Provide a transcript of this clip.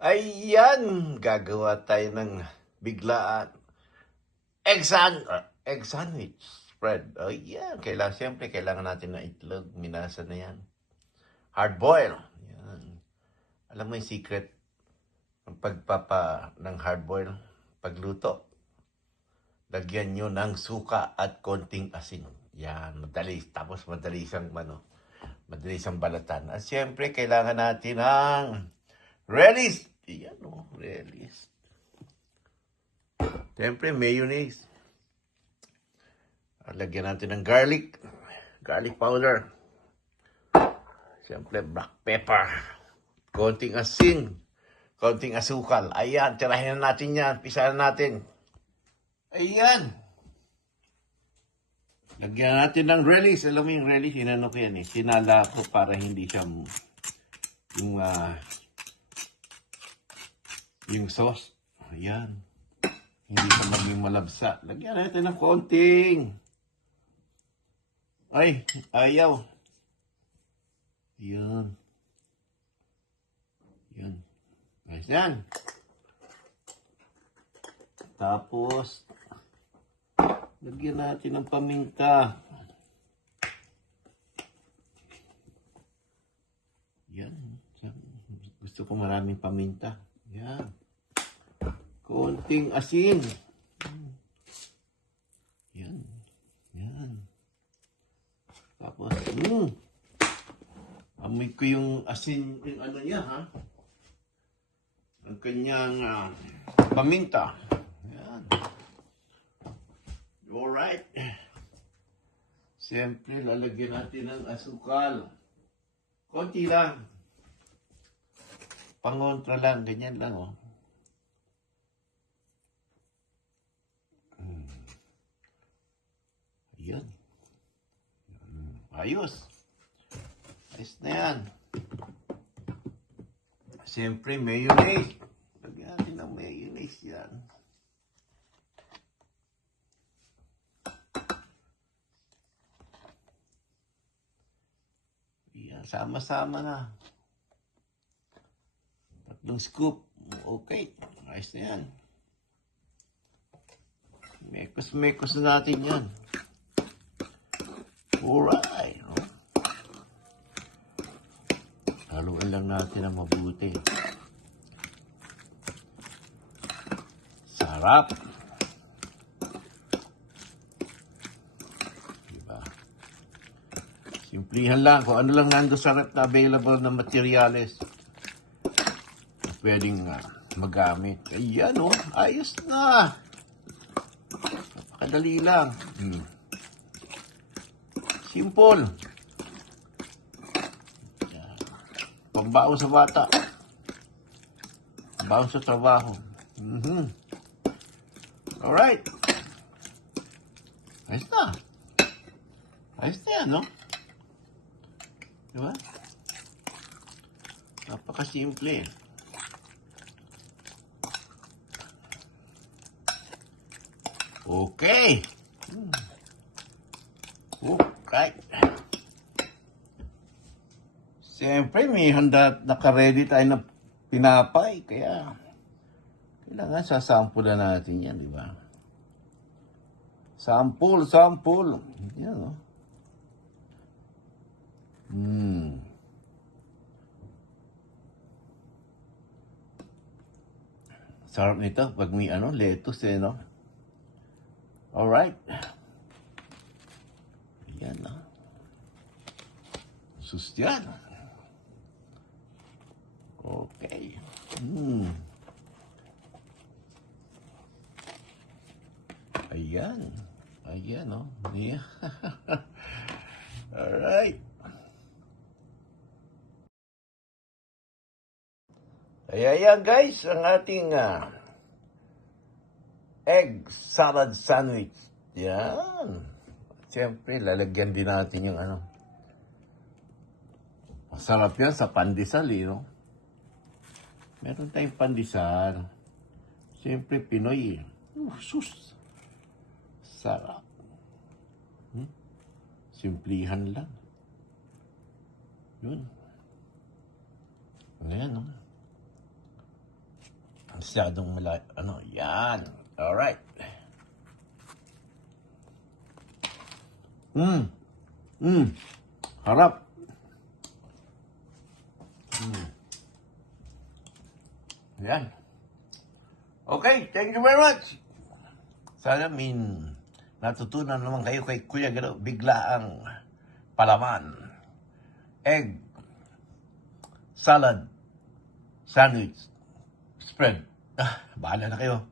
Ayan, gagawa tayo ng biglaan. Egg sandwich spread. Ayan, siyempre, kailangan natin ng itlog. Minasa na yan. Hard boil. Ayan. Alam mo yung secret ng ng hard boil? Pagluto. Lagyan nyo ng suka at konting asin. Yan, madali. Tapos madali siyang balatan. At siyempre, kailangan natin ng relish. Yan relish. Siyempre, mayonnaise. Lagyan natin ng garlic powder. Siyempre, black pepper. Konting asin. Konting asukal. Ayan, tirahin na natin yan. Pisahan natin. Ayan. Lagyan natin ng relish. Alam mo yung relish, inano ko yan eh. Sinala ko para hindi siya yung sauce. Ayan. Hindi siya maging malabsa. Lagyan natin ng konting. Ay, ayaw. Yan. Yan. Ayos yan. Tapos, lagyan natin ng paminta. Yan. Gusto ko maraming paminta. Yan. Konting asin. Yan. Yan. Tapos, amoy ko yung asin, yung ano niya, ha? Ang kanyang paminta. Yan. Alright. Siyempre, lalagyan natin ng asukal. Konti lang. Pangontra lang, ganyan lang, oh. Ayan. Ayos. Ayos na yan. Siyempre, mayonnaise. Lagyan natin ng mayonnaise yan. Ayan, sama-sama na. 3 scoop. Okay. Ayos na yan. Mekos-mekos na natin yan. Alright. Haluin lang natin ang mabuti. Sarap. Diba? Simplihan lang. Kung ano lang nando sa rep na available na materyales na pwedeng magamit. Ayan ayos na. Napakadali lang. Simple. Pambaon sa bata. Pambaon sa trabaho. Alright. Ayos na. Ayos na yan, no? Diba? Napakasimple. Okay. Right. Siyempre, may handa, naka-ready tayo na pinapay. Kaya, kailangan sasample na natin yan, di ba? Sample. Yan, Sarap nito pag may lettuce, no? Alright. Yan, no? Sus yan. Okay. Ayan. Ayan, no? Yeah. Alright. Kaya yan, guys, ang ating egg salad sandwich. Yan. Siyempre, lalagyan din natin yung masarap yan sa pandesal, no? Meron tayong pandesal. Siyempre, Pinoy. Sus. Sarap. Simplihan lang. Yun. Ayan, no? Masyadong yan. Alright. Harap. Yan. Okay, thank you very much. Sana natutunan naman kayo kay Kuya Galo. Bigla ang palaman. Egg. Salad. Sandwich. Spread. Bahala na kayo.